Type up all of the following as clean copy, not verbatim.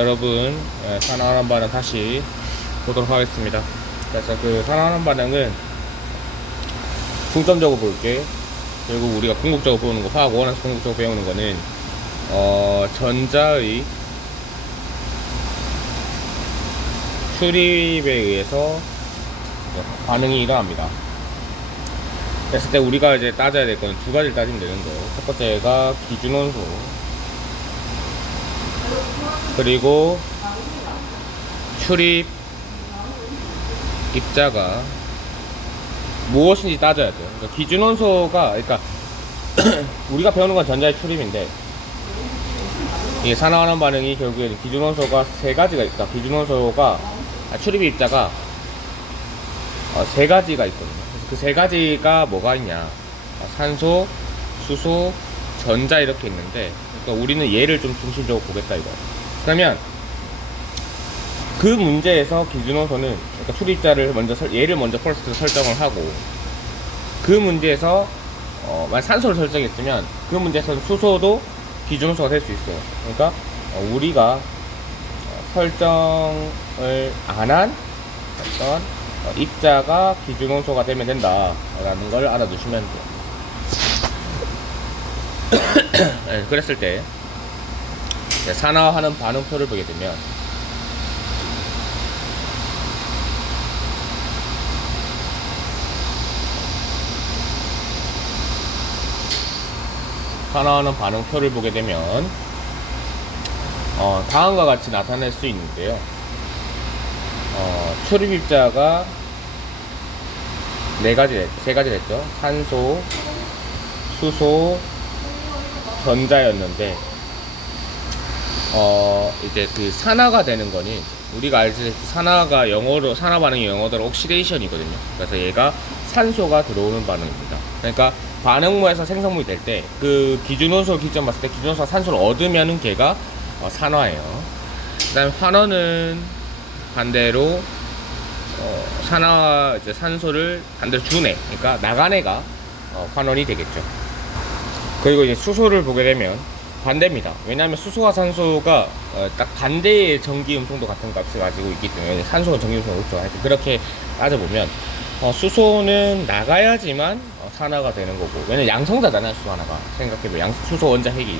여러분, 산화환원 반응 다시 보도록 하겠습니다. 그래서 그 산화환원 반응은 중점적으로 볼게. 결국 우리가 궁극적으로 보는 거, 화학 원에서 궁극적으로 배우는 거는 전자의 출입에 의해서 반응이 일어납니다. 그랬을 때 우리가 이제 따져야 될 거는 두 가지를 따지면 되는 거예요. 첫 번째가 기준원소, 그리고 출입 입자가 무엇인지 따져야 돼요. 그러니까 기준원소가, 그러니까 우리가 배우는 건 전자의 출입인데, 이 산화환원 반응이 결국에 기준원소가 세 가지가 있다. 기준원소가 출입 입자가 세 가지가 있거든요. 그 세 가지가 뭐가 있냐? 산소, 수소, 전자 이렇게 있는데, 그러니까 우리는 얘를 좀 중심적으로 보겠다 이거. 그러면 그 문제에서 기준원소는, 그러니까 출입자를 먼저 얘를 먼저 퍼스트 설정을 하고, 그 문제에서 만약 산소를 설정했으면 그 문제에서는 수소도 기준원소가 될 수 있어요. 그러니까 우리가 설정을 안 한 어떤 입자가 기준원소가 되면 된다 라는 걸 알아두시면 돼요. 네, 그랬을 때 산화하는 반응표를 보게 되면 산화하는 반응표를 보게 되면 다음과 같이 나타낼 수 있는데요. 출입 입자가 세 가지 됐죠. 산소, 수소, 전자였는데, 이제 그 산화가 되는 거니, 우리가 알지, 산화 반응이 영어로 옥시데이션이거든요. 그래서 얘가 산소가 들어오는 반응입니다. 그러니까 반응모에서 생성물이 될 때, 그 기준원소 기점 봤을 때 기준원소가 산소를 얻으면은 걔가 산화예요. 그 다음에 환원은 반대로 산화와 이제 산소를 반대로 주네, 그러니까 나간 애가 환원이 되겠죠. 그리고 이제 수소를 보게 되면 반대입니다. 왜냐하면 수소와 산소가 딱 반대의 전기음성도 같은 값을 가지고 있기 때문에 산소가 전기음성이 높죠. 하여튼 그렇게 따져보면 수소는 나가야지만 산화가 되는 거고, 왜냐면 양성자잖아요. 수소 하나가 생각해보면 수소 원자 핵이.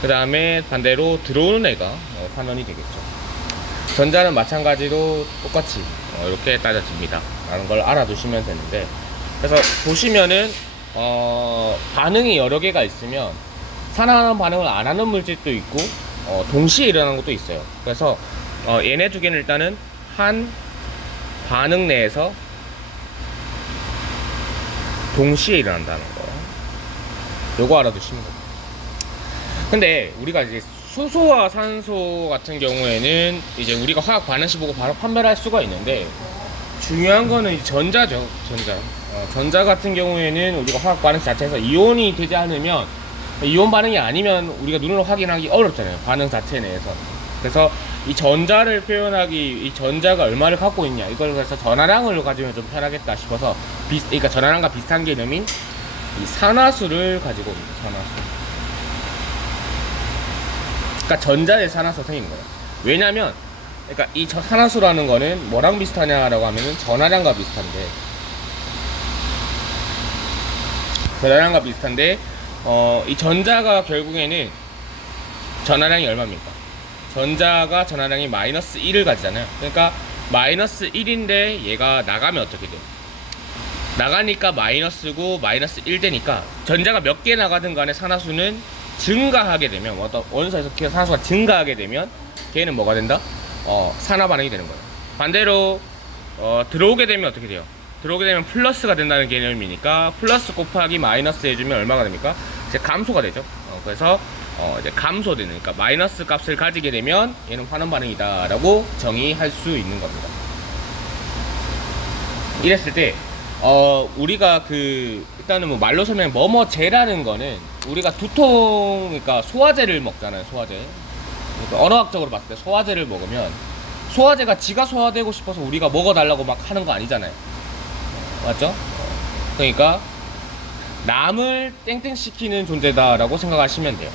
그 다음에 반대로 들어오는 애가 환원이 되겠죠. 전자는 마찬가지로 똑같이 이렇게 따져집니다 라는 걸 알아두시면 되는데, 그래서 보시면은 반응이 여러 개가 있으면 산화하는 반응을 안 하는 물질도 있고 동시에 일어나는 것도 있어요. 그래서 얘네 두 개는 일단은 한 반응 내에서 동시에 일어난다는 거, 요거 알아두시면 됩니다. 근데 우리가 이제 수소와 산소 같은 경우에는 이제 우리가 화학 반응식 보고 바로 판별을 할 수가 있는데, 중요한 거는 전자죠. 전자 같은 경우에는 우리가 화학 반응식 자체에서 이온이 되지 않으면, 이온 반응이 아니면 우리가 눈으로 확인하기 어렵잖아요. 반응 자체 내에서. 그래서 이 전자를 표현하기, 이 전자가 얼마를 갖고 있냐, 이걸 그래서 전하량을 가지면 좀 편하겠다 싶어서 그러니까 전하량과 비슷한 개념인 이 산화수를 가지고 옵니다. 산화수. 그러니까 전자의 산화수가 생긴 거예요. 왜냐면, 그러니까 이 산화수라는 거는 뭐랑 비슷하냐라고 하면은 전하량과 비슷한데, 이 전자가 결국에는 전하량이 얼마입니까? 전자가 전하량이 마이너스 1을 가지잖아요. 그러니까 마이너스 1인데 얘가 나가면 어떻게 돼요? 나가니까 마이너스고 마이너스 1 되니까 전자가 몇 개 나가든 간에 산화수는 증가하게 되면, 원소에서 산화수가 증가하게 되면 걔는 뭐가 된다? 산화 반응이 되는 거예요. 반대로 들어오게 되면 어떻게 돼요? 들어오게 되면 플러스가 된다는 개념이니까 플러스 곱하기 마이너스 해주면 얼마가 됩니까? 이제 감소가 되죠. 그래서 이제 감소되는, 그러니까 마이너스 값을 가지게 되면 얘는 환원 반응이다 라고 정의할 수 있는 겁니다. 이랬을 때 우리가 일단은 뭐 말로 설명, 뭐뭐제라는 거는 우리가 두통, 그러니까 소화제를 먹잖아요. 소화제. 그러니까 언어학적으로 봤을 때 소화제를 먹으면 소화제가 지가 소화되고 싶어서 우리가 먹어달라고 막 하는 거 아니잖아요. 맞죠? 그러니까 남을 땡땡시키는 존재다라고 생각하시면 돼요.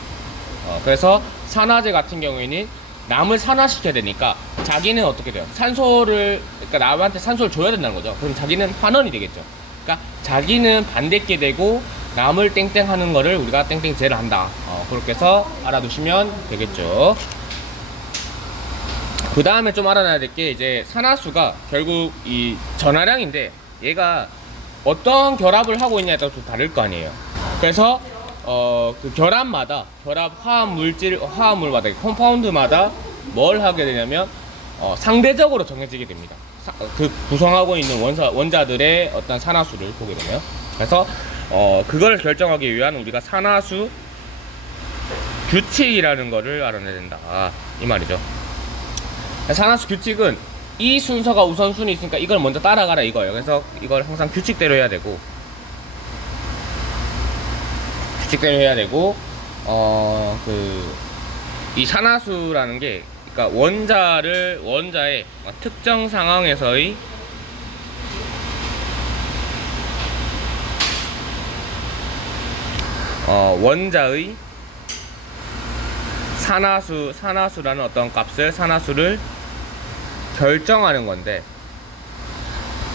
그래서 산화제 같은 경우에는 남을 산화시켜야 되니까 자기는 어떻게 돼요? 산소를, 그러니까 남한테 산소를 줘야 된다는 거죠. 그럼 자기는 환원이 되겠죠. 그러니까 자기는 반대께 되고 남을 땡땡 하는 거를 우리가 땡땡제를 한다. 그렇게 해서 알아두시면 되겠죠. 그 다음에 좀 알아놔야 될 게 이제 산화수가 결국 이 전하량인데 얘가 어떤 결합을 하고 있냐에 따라 좀 다를 거 아니에요. 그래서 그 결합마다 결합 화합물마다 컴파운드마다 뭘 하게 되냐면 상대적으로 정해지게 됩니다. 그 구성하고 있는 원자들의 어떤 산화수를 보게 되면, 그래서 그걸 결정하기 위한 우리가 산화수 규칙이라는 거를 알아내야 된다 이 말이죠. 산화수 규칙은 이 순서가 우선순위 있으니까 이걸 먼저 따라가라 이거예요. 그래서 이걸 항상 규칙대로 해야 되고 이 산화수라는 게, 그러니까 원자의 특정 상황에서의 원자의 산화수라는 어떤 값을, 산화수를 결정하는 건데,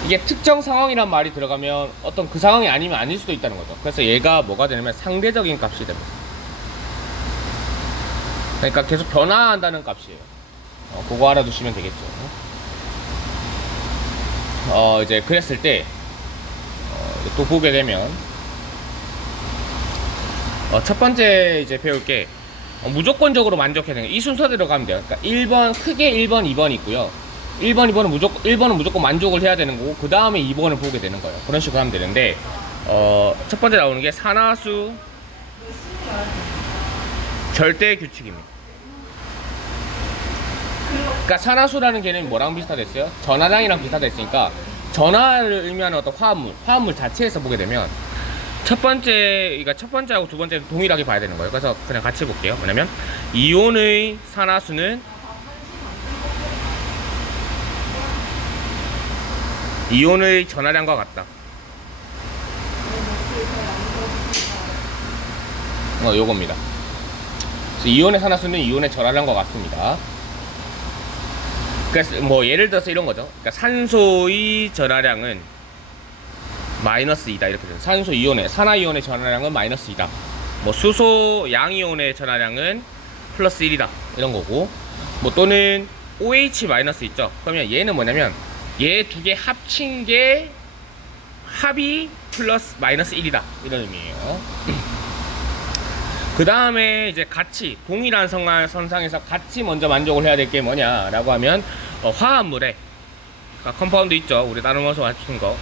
이게 특정 상황이란 말이 들어가면 어떤 그 상황이 아니면 아닐 수도 있다는 거죠. 그래서 얘가 뭐가 되냐면 상대적인 값이 됩니다. 그러니까 계속 변화한다는 값이에요. 그거 알아두시면 되겠죠. 이제 그랬을 때 또 보게 되면 첫 번째 이제 배울 게 무조건적으로 만족해야 되는 이 순서대로 가면 돼요. 그러니까 1번, 크게 1번, 2번이 있고요. 1번, 1번은 무조건 만족을 해야 되는 거고, 그 다음에 2번을 보게 되는 거예요. 그런 식으로 하면 되는데, 첫 번째 나오는 게 산화수 절대 규칙입니다. 그러니까 산화수라는 개념이 뭐랑 비슷하댔어요? 전하량이랑 비슷하댔으니까, 전하를 의미하는 어떤 화합물 자체에서 보게 되면, 첫 번째하고 두 번째는 동일하게 봐야 되는 거예요. 그래서 그냥 같이 볼게요. 뭐냐면, 이온의 산화수는 이온의 전하량과 같다. 요겁니다. 이온의 산화수는 이온의 전하량과 같습니다. 그래서 뭐 예를 들어서 이런 거죠. 그러니까 산소의 전하량은 마이너스 2다 이렇게 돼요. 산화이온의 전하량은 마이너스 2다. 뭐 수소 양이온의 전하량은 플러스 1이다 이런 거고, 뭐 또는 OH 마이너스 있죠. 그러면 얘는 뭐냐면 얘 두 개 합친 게 합이 플러스 마이너스 1이다 이런 의미예요. 그 다음에 이제 같이 동일한 선상에서 같이 먼저 만족을 해야 될 게 뭐냐라고 하면 화합물에, 그러니까 컴파운드 있죠. 우리 나누어서 맞춘 거.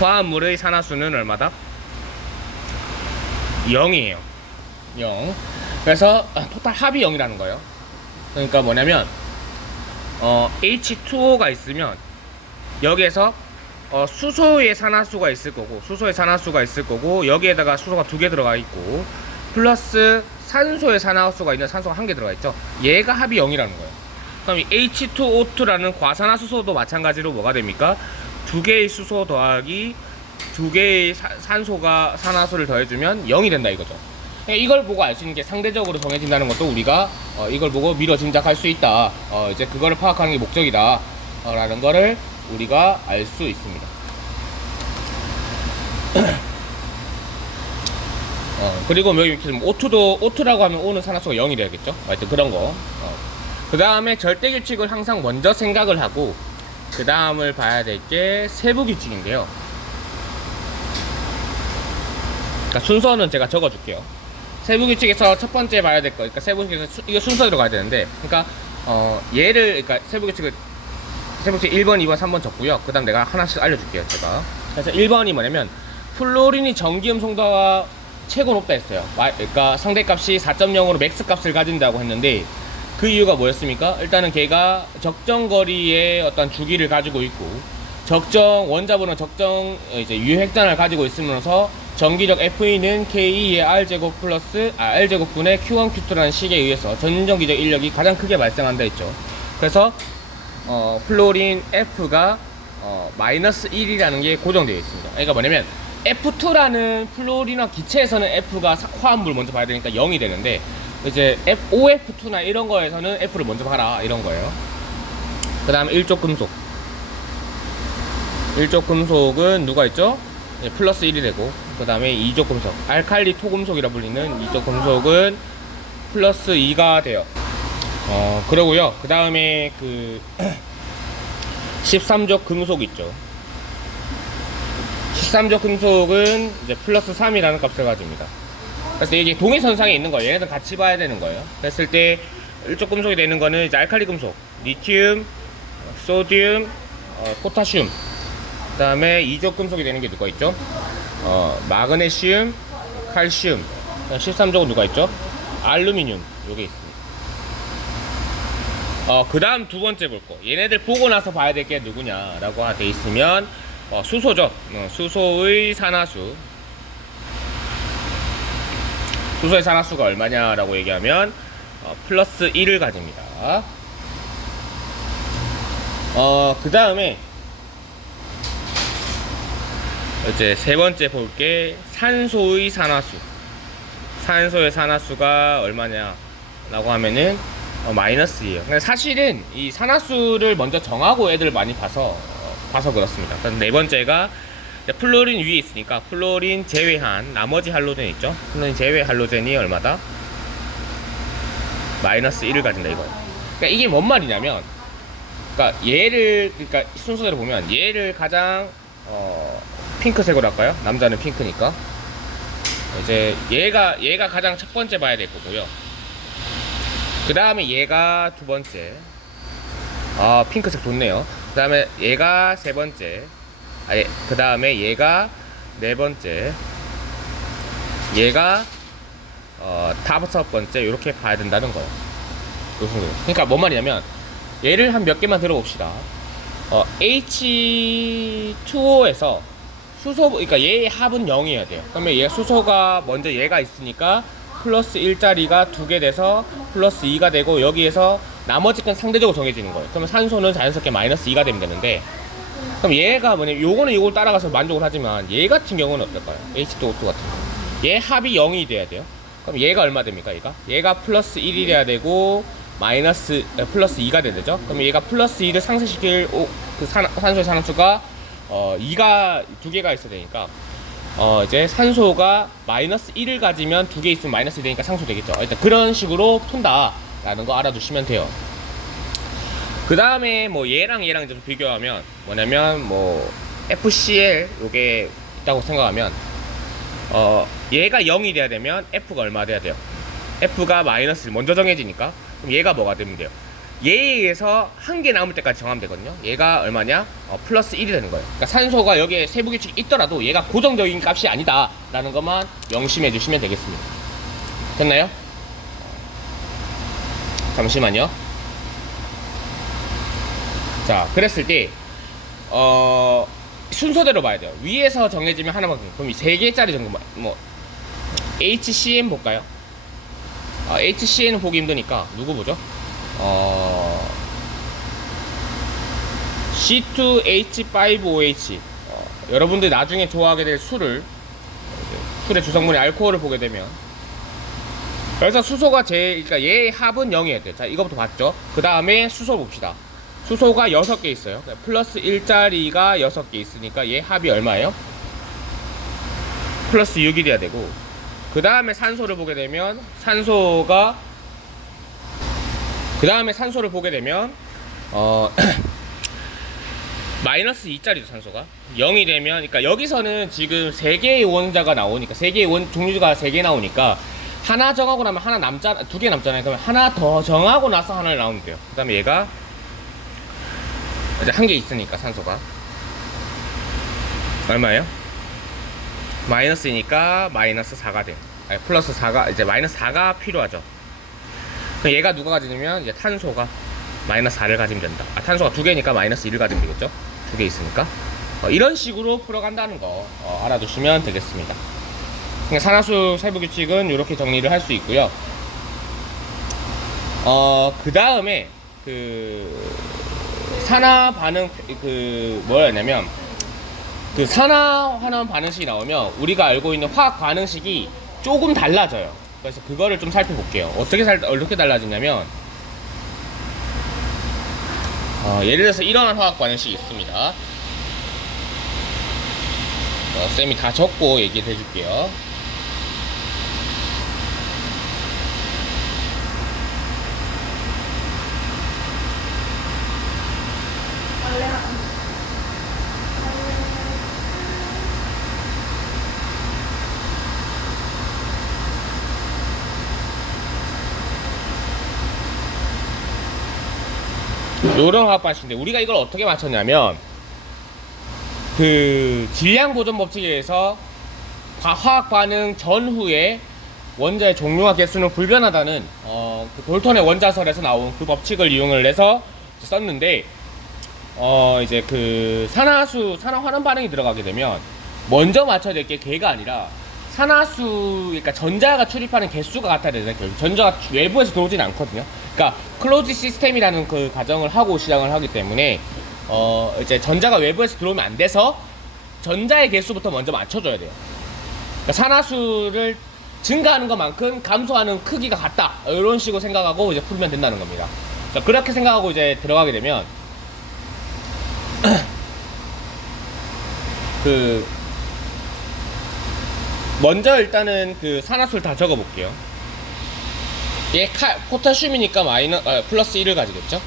화합물의 산화수는 얼마다? 0이에요. 0. 그래서 토탈 합이 0이라는 거예요. 그러니까 뭐냐면 H2O가 있으면 여기에서 수소의 산화수가 있을 거고 여기에다가 수소가 2개 들어가 있고 플러스 산소의 산화수가 있는 산소가 1개 들어가 있죠. 얘가 합이 0이라는 거예요. 그럼 이 H2O2라는 과산화수소도 마찬가지로 뭐가 됩니까? 2개의 수소 더하기 2개의 산화수를 더해주면 0이 된다 이거죠. 이걸 보고 알 수 있는 게 상대적으로 정해진다는 것도 우리가 이걸 보고 미뤄 짐작할 수 있다. 이제 그거를 파악하는 게 목적이다. 라는 거를 우리가 알 수 있습니다. 그리고 여기 이렇게 O2라고 하면 O는 산화수가 0이 되겠죠. 하여튼 그런 거. 그 다음에 절대 규칙을 항상 먼저 생각을 하고 그 다음을 봐야 될 게 세부 규칙인데요. 그러니까 순서는 제가 적어줄게요. 세부 규칙에서 첫 번째 봐야 될 거, 그러니까 세부 규칙에서 이거 순서대로 가야 되는데, 그러니까 그러니까 세부 규칙을 1번, 2번, 3번 적고요. 그 다음 내가 하나씩 알려줄게요, 제가. 그래서 1번이 뭐냐면 플로린이 전기음 송도가 최고 높다 했어요. 그러니까 상대값이 4.0으로 맥스 값을 가진다고 했는데, 그 이유가 뭐였습니까? 일단은 걔가 적정 거리의 어떤 주기를 가지고 있고, 원자번호 적정 이제 유핵단을 가지고 있으면서 전기적 F는 K2의 R제곱 플러스 R제곱분의 Q1, Q2라는 식에 의해서 전전기적 인력이 가장 크게 발생한다 했죠. 그래서 플로린 F가 마이너스 1이라는 게 고정되어 있습니다. 그러니까 뭐냐면 F2라는 플로린화 기체에서는 F가 화합물 먼저 봐야 되니까 0이 되는데, 이제 OF2나 이런 거에서는 F를 먼저 봐라 이런 거예요. 그 다음에 일족 금속. 일족 금속은 누가 있죠? 플러스 1이 되고, 그 다음에 2족 금속, 알칼리 토금속이라 불리는 2족 금속은 플러스 2가 돼요. 그러고요. 그 다음에 그 13족 금속 있죠. 13족 금속은 이제 플러스 3이라는 값을 가집니다. 그래서 이게 동일선상에 있는 거예요. 얘네들 같이 봐야 되는 거예요. 그랬을 때 1족 금속이 되는 거는 이제 알칼리 금속, 리튬, 소듐, 포타슘. 그 다음에 2족 금속이 되는 게 누가 있죠? 마그네슘, 칼슘. 13족은 누가 있죠? 알루미늄. 요게 있습니다. 그 다음 두 번째 볼 거. 얘네들 보고 나서 봐야 될 게 누구냐라고 돼 있으면, 수소죠. 수소의 산화수. 수소의 산화수가 얼마냐라고 얘기하면, 플러스 1을 가집니다. 그 다음에, 이제 세 번째 볼 게 산소의 산화수. 산소의 산화수가 얼마냐라고 하면은, 마이너스예요. 근데 사실은 이 산화수를 먼저 정하고 애들 많이 봐서 그렇습니다. 네 번째가 플로린 위에 있으니까 플로린 제외한 나머지 할로젠 있죠. 플로린 제외 할로젠이 얼마다? 마이너스 1을 가진다 이거예요. 그러니까 이게 뭔 말이냐면, 그러니까 순서대로 보면 얘를 가장 핑크색으로 할까요? 남자는 핑크니까. 이제 얘가 가장 첫 번째 봐야 될 거고요. 그 다음에 얘가 두 번째. 핑크색 좋네요. 그 다음에 얘가 세 번째. 그 다음에 얘가 네 번째. 얘가 다섯 번째. 이렇게 봐야 된다는 거예요. 그러니까 뭔 말이냐면, 얘를 한 몇 개만 들어봅시다. H2O에서 수소, 그러니까 얘의 합은 0이어야 돼요. 그러면 얘 수소가 먼저 얘가 있으니까 플러스 1짜리가 두 개 돼서 플러스 2가 되고, 여기에서 나머지 건 상대적으로 정해지는 거예요. 그러면 산소는 자연스럽게 마이너스 2가 되면 되는데, 그럼 얘가 뭐냐면 요거는 이걸 따라가서 만족을 하지만 얘 같은 경우는 어떨까요? H2O2 같은 경우 얘 합이 0이 돼야 돼요. 그럼 얘가 얼마 됩니까? 얘가 플러스 1이 돼야 되고 플러스 2가 돼야 되죠. 그럼 얘가 플러스 2를 상쇄시킬 산소의 산화수가 2가 두 개가 있어야 되니까, 이제 산소가 마이너스 1을 가지면 두 개 있으면 마이너스 1 되니까 상수 되겠죠. 일단 그런 식으로 푼다 라는 거 알아두시면 돼요. 그 다음에 뭐 얘랑 좀 비교하면 뭐냐면, 뭐 FCl 요게 있다고 생각하면, 얘가 0이 돼야 되면 F가 얼마 돼야 돼요? F가 마이너스 먼저 정해지니까. 그럼 얘가 뭐가 되면 돼요? 얘에 의해서 한 개 남을 때까지 정하면 되거든요. 얘가 얼마냐? 플러스 1이 되는 거예요. 그러니까 산소가 여기에 세부 규칙이 있더라도 얘가 고정적인 값이 아니다 라는 것만 명심해 주시면 되겠습니다. 됐나요? 잠시만요. 자, 그랬을 때 순서대로 봐야 돼요. 위에서 정해지면 하나만, 그럼 이 3개짜리 정도만. 뭐 HCN 볼까요? HCN은 보기 힘드니까 누구 보죠? C2H5OH. 여러분들 나중에 좋아하게 될 술의 주성분이 알코올을 보게 되면, 그래서 수소가 그러니까 얘의 합은 0이어야 돼요. 자, 이거부터 봤죠? 그 다음에 수소 봅시다. 수소가 6개 있어요. 플러스 1짜리가 6개 있으니까 얘 합이 얼마예요? 플러스 6이 돼야 되고, 그 다음에 산소를 보게 되면 마이너스 2짜리죠. 산소가 0이 되면, 그러니까 여기서는 지금 3개의 원자가 나오니까, 3개의 종류가 3개 나오니까 하나 정하고 나면 하나 남잖아, 2개 남잖아요. 그러면 하나 더 정하고 나서 하나를 나오면 돼요. 그 다음에 얘가 이제 1개 있으니까 산소가 얼마예요? 마이너스이니까 마이너스 4가 돼요. 플러스 4가, 이제 마이너스 4가 필요하죠. 그럼 얘가 누가 가지냐면, 이제 탄소가 마이너스 4를 가지면 된다. 탄소가 2개니까 마이너스 1을 가지면 되겠죠. 2개 있으니까. 이런 식으로 풀어간다는 거 알아두시면 되겠습니다. 그러니까 산화수 세부 규칙은 이렇게 정리를 할 수 있고요. 그 다음에 산화 반응 뭐였냐면, 산화 환원 반응식이 나오면 우리가 알고 있는 화학 반응식이 조금 달라져요. 그래서 그거를 좀 살펴볼게요. 어떻게 달라지냐면, 예를 들어서 이러한 화학 반응식이 있습니다. 쌤이 다 적고 얘기를 해줄게요. 요런 화학 반응식인데 우리가 이걸 어떻게 맞췄냐면 그 질량 보존 법칙에 의해서 화학 반응 전후에 원자의 종류와 개수는 불변하다는 그 돌턴의 원자설에서 나온 그 법칙을 이용을 해서 썼는데 이제 그 산화 환원 반응이 들어가게 되면 먼저 맞춰야 될 게 개가 아니라 산화수, 그러니까 전자가 출입하는 개수가 같아야 되잖아요. 결국 전자가 외부에서 들어오진 않거든요. 그러니까 클로즈 시스템이라는 그 가정을 하고 시작을 하기 때문에 이제 전자가 외부에서 들어오면 안 돼서 전자의 개수부터 먼저 맞춰줘야 돼요. 그러니까 산화수를 증가하는 것만큼 감소하는 크기가 같다, 이런 식으로 생각하고 이제 풀면 된다는 겁니다. 자, 그렇게 생각하고 이제 들어가게 되면 먼저 일단은 그 산화수를 다 적어 볼게요. 얘 포타슘이니까 플러스 1을 가지겠죠.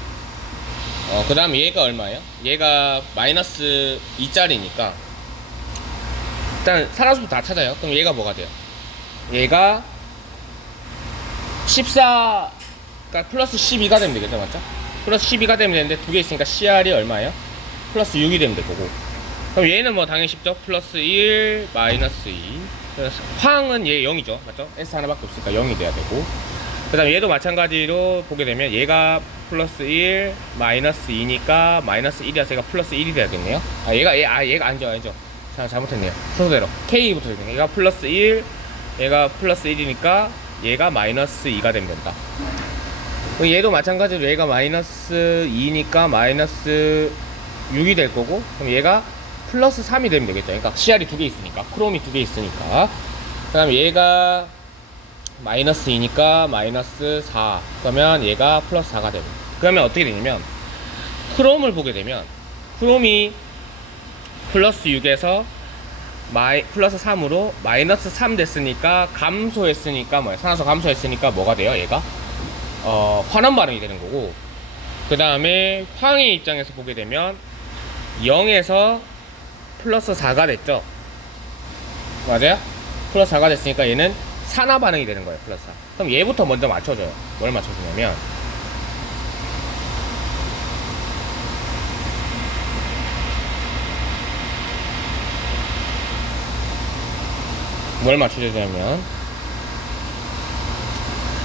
그 다음 얘가 얼마예요? 얘가 마이너스 2짜리니까 일단 산화수 다 찾아요. 그럼 얘가 뭐가 돼요? 얘가 14, 그러니까 플러스 12가 되면 되겠죠, 맞죠? 플러스 12가 되면 되는데 두 개 있으니까 CR이 얼마예요? 플러스 6이 되면 될 거고. 그럼 얘는 뭐 당연히 쉽죠? 플러스 1, 마이너스 2. 그래서 황은 얘 0이죠, 맞죠? S 하나밖에 없으니까 0이 돼야 되고. 그 다음 얘도 마찬가지로 보게 되면 얘가 플러스 1, 마이너스 2니까 마이너스 1이라서 얘가 플러스 1이 돼야겠네요. 얘가 아니죠. 잘못했네요. 순서대로 K부터 되네. 얘가 플러스 1, 얘가 플러스 1이니까 얘가 마이너스 2가 되면 된다. 얘도 마찬가지로 얘가 마이너스 2니까 마이너스 6이 될 거고, 그럼 얘가 플러스 3이 되면 되겠죠. 그러니까 CR이 두 개 있으니까, 크롬이 두 개 있으니까. 그 다음 얘가 마이너스 2니까 마이너스 4. 그러면 얘가 플러스 4가 되고. 그러면 어떻게 되냐면, 크롬을 보게 되면, 크롬이 플러스 6에서 플러스 3으로 마이너스 3 됐으니까, 감소했으니까, 산화수 감소했으니까 뭐가 돼요, 얘가? 환원 반응이 되는 거고. 그 다음에 황의 입장에서 보게 되면, 0에서 플러스 4가 됐죠. 맞아요? 플러스 4가 됐으니까 얘는 산화 반응이 되는 거예요. 플러스 4. 그럼 얘부터 먼저 맞춰줘요. 뭘 맞춰주냐면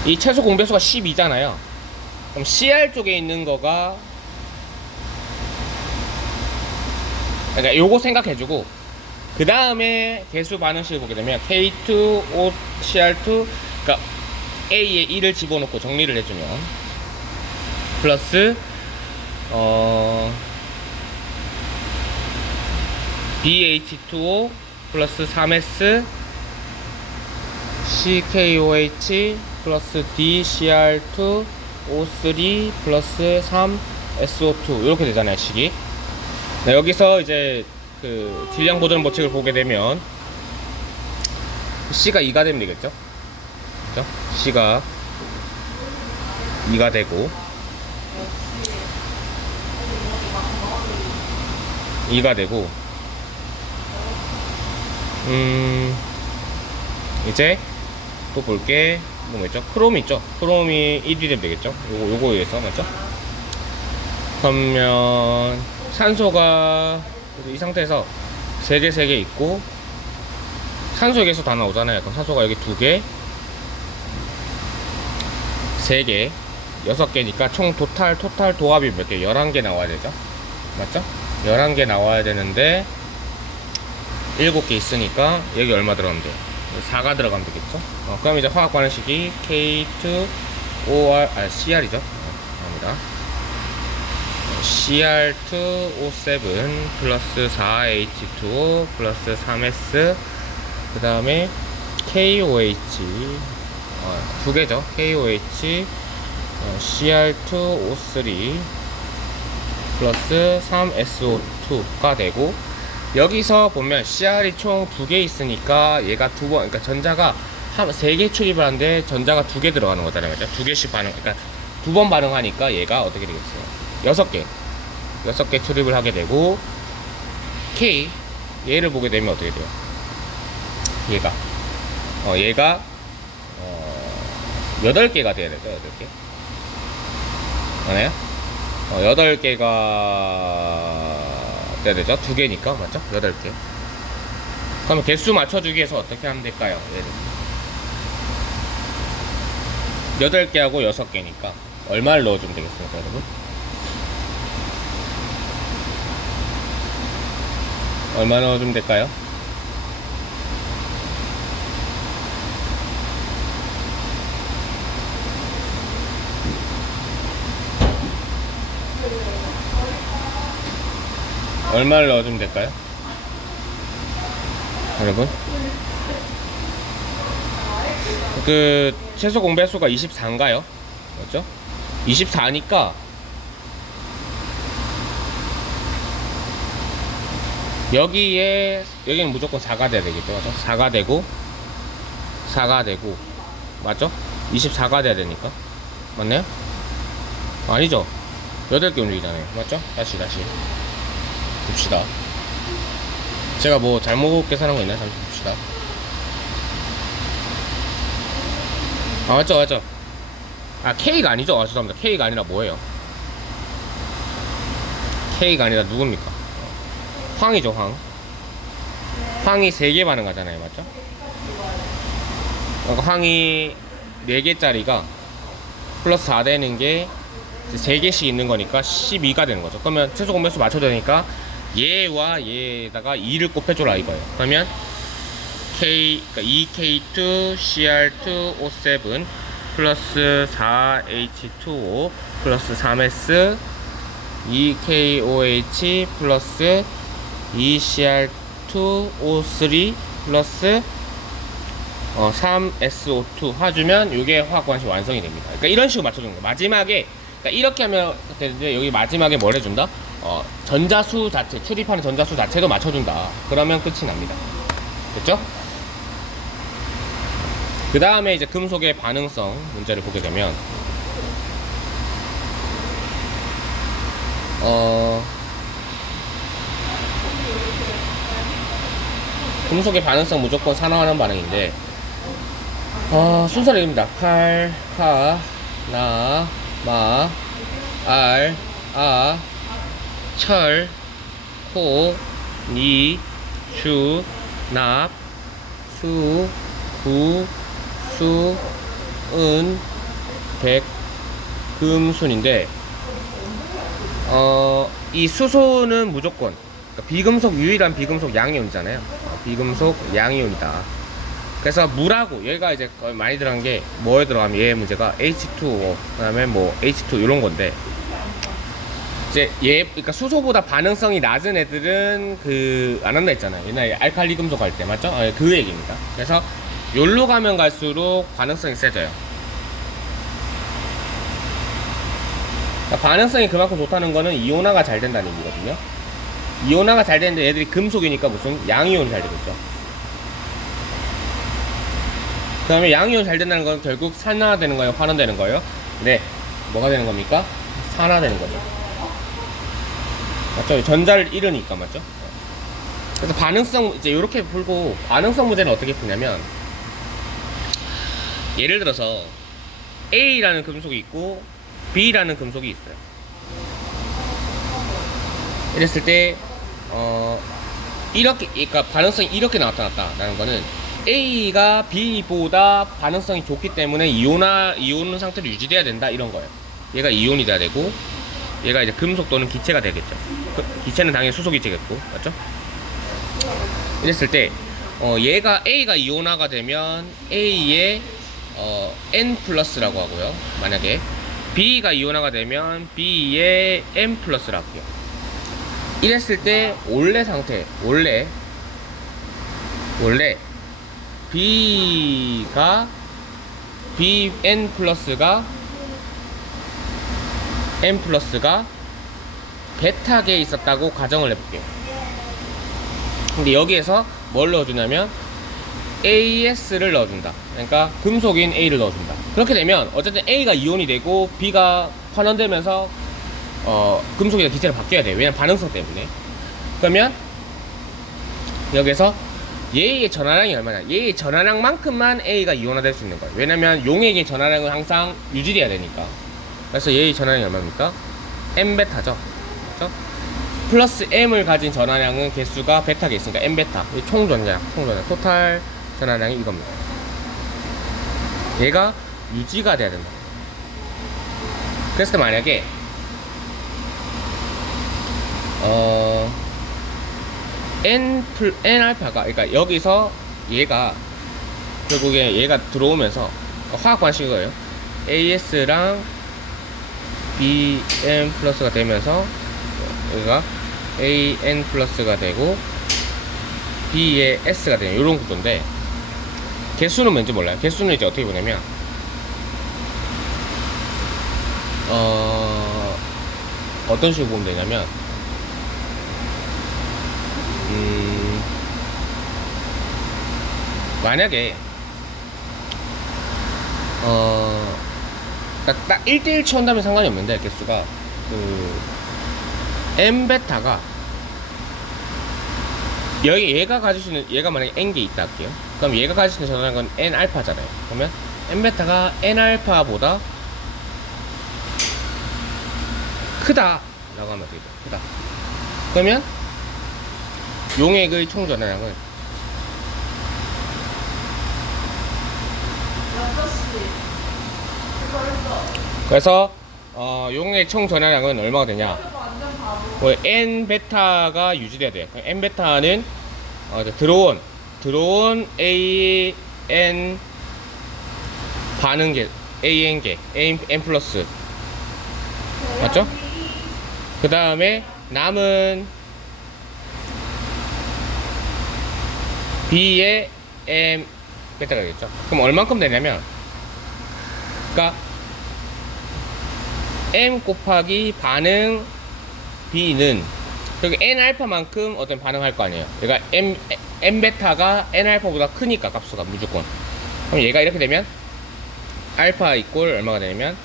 이 최소 공배수가 12잖아요. 그럼 CR 쪽에 있는 거가, 그러니까 요거 생각해주고, 그 다음에 개수 반응식을 보게 되면 K2, CR2, 그러니까 A에 1을 집어넣고 정리를 해주면 플러스 BH2O 플러스 3S CKOH 플러스 DCR2 O3 플러스 3SO2 이렇게 되잖아요, 식이. 네, 여기서 이제 그 질량 보존 법칙을 보게 되면 C가 2가 되면 되겠죠? 그죠? C가 2가 되고 2가 되고 이제 또 볼게 뭐겠죠? 크롬 있죠? 크롬이 1이 되면 되겠죠? 요거에 의해서 맞죠? 그러면 산소가 이 상태에서 3개 있고, 산소 개수 다 나오잖아요. 그럼 산소가 여기 2개, 3개, 6개니까 총 토탈 도합이 몇 개? 11개 나와야 되죠? 맞죠? 11개 나와야 되는데 7개 있으니까 여기 얼마 들어가면 돼요? 4가 들어가면 되겠죠? 그럼 이제 화학 반응식이 K2OR, CR이죠? 갑니다. CR2O7 플러스 4H2O 플러스 3S, 그 다음에 KOH 두 개죠. KOH CR2O3 플러스 3SO2가 되고, 여기서 보면 CR이 총 두 개 있으니까 얘가 두 번, 그러니까 전자가 세 개 출입을 하는데 전자가 두 개 들어가는 거잖아요. 그죠? 두 개씩 반응, 그러니까 두 번 반응하니까 얘가 어떻게 되겠어요? 여섯 개 출입을 하게 되고, K 얘를 보게 되면 어떻게 돼요? 얘가 8개가 돼야 되죠. 8개 맞나요? 8개가 돼야 되죠. 2개니까 맞죠? 8개. 그러면 개수 맞춰주기 위해서 어떻게 하면 될까요? 예를 8개하고 6개니까 얼마를 넣어주면 되겠습니까, 여러분? 얼마 넣어주면 될까요? 얼마를 넣어주면 될까요? 여러분? 그 최소 공배수가 24인가요? 맞죠? 24니까 여기는 무조건 4가 돼야 되겠죠. 맞죠? 4가 되고 맞죠? 24가 돼야 되니까. 맞나요? 아니죠. 8개 움직이잖아요. 맞죠? 다시 봅시다. 제가 뭐 잘못 계산한 거 있나요? 잠시 봅시다. 맞죠. K가 아니죠. 죄송합니다. K가 아니라 뭐예요? K가 아니라 누굽니까? 황이죠, 황. 황이 3개 반응하잖아요. 맞죠? 그러니까 황이 4개짜리가 플러스 4 되는 게 3개씩 있는 거니까 12가 되는 거죠. 그러면 최소 공배수 맞춰야 되니까 얘와 얘에다가 2를 곱해줘라 이거예요. 그러면 그러니까 2K2 CR2O7 플러스 4H2O 플러스 3S 2KOH 플러스 2CR2O3 플러스 3SO2 해주면 이게 화학관식 완성이 됩니다. 그러니까 이런 식으로 맞춰주는 거예요. 마지막에 그러니까 이렇게 하면 되는데, 여기 마지막에 뭘 해준다? 전자수 자체, 출입하는 전자수 자체도 맞춰준다. 그러면 끝이 납니다. 됐죠? 그 다음에 이제 금속의 반응성 문제를 보게 되면, 금속의 반응성 무조건 산화하는 반응인데, 순서를 읽습니다. 칼, 카, 나, 마, 알, 아, 철, 코, 니, 주, 납, 수, 구, 수, 은, 백, 금, 순인데, 이 수소는 무조건, 그러니까 비금속, 유일한 비금속 양이온이잖아요. 비금속 양이온이다. 그래서 물하고, 얘가 이제 많이 들어간 게 뭐에 들어가면, 얘 문제가 H2O, 그 다음에 뭐 H2 이런 건데, 이제 그러니까 수소보다 반응성이 낮은 애들은 안 한다 했잖아요. 옛날에 알칼리 금속 할 때, 맞죠? 그 얘기입니다. 그래서 요로 가면 갈수록 반응성이 세져요. 그러니까 반응성이 그만큼 좋다는 거는 이온화가 잘 된다는 얘기거든요. 이온화가 잘 되는데 얘들이 금속이니까 무슨 양이온이 잘 되겠죠. 그 다음에 양이온 잘 된다는 건 결국 산화되는 거예요? 환원되는 거예요? 네. 뭐가 되는 겁니까? 산화되는 거죠. 맞죠? 전자를 잃으니까, 맞죠? 그래서 반응성, 이제 이렇게 풀고, 반응성 문제는 어떻게 푸냐면, 예를 들어서 A라는 금속이 있고 B라는 금속이 있어요. 이랬을 때 이렇게, 그러니까 반응성이 이렇게 나타났다라는 거는 A가 B보다 반응성이 좋기 때문에 이온 상태로 유지돼야 된다, 이런 거예요. 얘가 이온이 돼야 되고, 얘가 이제 금속 또는 기체가 되겠죠. 기체는 당연히 수소 기체겠고, 맞죠? 이랬을 때 얘가 A가 이온화가 되면 A의 N 플러스라고 하고요. 만약에 B가 이온화가 되면 B의 N 플러스라고 해요. 이랬을 때 원래 상태, 원래 Bn 플러스가 n 플러스가 베타계에 있었다고 가정을 해볼게요. 근데 여기에서 뭘 넣어주냐면 AS를 넣어준다. 그러니까 금속인 A를 넣어준다. 그렇게 되면 어쨌든 A가 이온이 되고 B가 환원되면서 금속이나 기체로 바뀌어야 돼요. 왜냐면 반응성 때문에. 그러면 여기서 얘의 전하량이 얼마냐? 얘의 전하량만큼만 A가 이온화될 수 있는 거예요. 왜냐면 용액의 전하량은 항상 유지돼야 되니까. 그래서 얘의 전하량이 얼마입니까? N베타죠. 그렇죠? 플러스 M을 가진 전하량은 개수가 베타가 있으니까 N베타. 총 전하량, 토탈 전하량이 이겁니다. 얘가 유지가 돼야 된다. 그래서 만약에 N 알파가, 그러니까 여기서 얘가 결국에 얘가 들어오면서 화학 반식이에요. AS랑 BN 플러스가 되면서 여기가 AN 플러스가 되고 B에 S가 되는 이런 구조인데, 개수는 뭔지 몰라요. 개수는 이제 어떻게 보냐면 어떤 식으로 보면 되냐면 만약에 딱 1대1 치운다면 상관이 없는데, 개수가 N베타가 여기 얘가 가질 수 있는, 얘가 만약에 N개 있다 할게요. 그럼 얘가 가질 수 있는 전하량은 N 알파잖아요. 그러면 N베타가 N 알파보다 크다 라고 하면 되겠죠. 크다. 그러면 용액의 총 전하량은 그래서 용액의 총 전하량은 얼마가 되냐? N 베타가 유지돼야 돼요. N 베타는 들어온 A N 반응계 AN계 N 플러스 맞죠? 그 다음에 남은 B의 M 베타가 되겠죠. 그럼 얼만큼 되냐면, 그러니까 M 곱하기 반응 B는 여기 N 알파만큼 어떤 반응할 거 아니에요. 그러니까 M 베타가 N 알파보다 크니까 값수가 무조건. 그럼 얘가 이렇게 되면 알파 이꼴 얼마가 되냐면,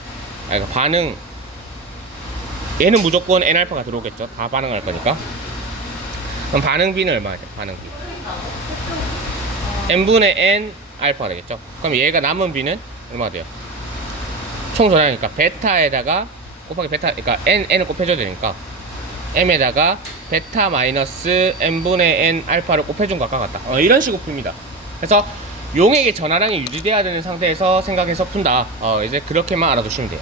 그러니까 반응 얘는 무조건 N 알파가 들어오겠죠. 다 반응할 거니까. 그럼 반응 B는 얼마가 돼요? 반응 B N분의 N 알파가 되겠죠. 그럼 얘가 남은 B는 얼마가 돼요? 총 전하니까 베타에다가 곱하기 베타, 그러니까 N을 곱해줘야 되니까 M에다가 베타 마이너스 N분의 N 알파를 곱해준 것과 같다. 이런 식으로 풉니다. 그래서 용액의 전하량이 유지돼야 되는 상태에서 생각해서 푼다. 이제 그렇게만 알아두시면 돼요.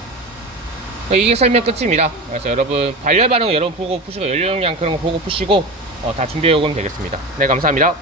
이게 설명 끝입니다. 그래서 여러분 발열 반응 여러분 보고 푸시고 연료용량 그런 거 보고 푸시고 다 준비해 오면 되겠습니다. 네, 감사합니다.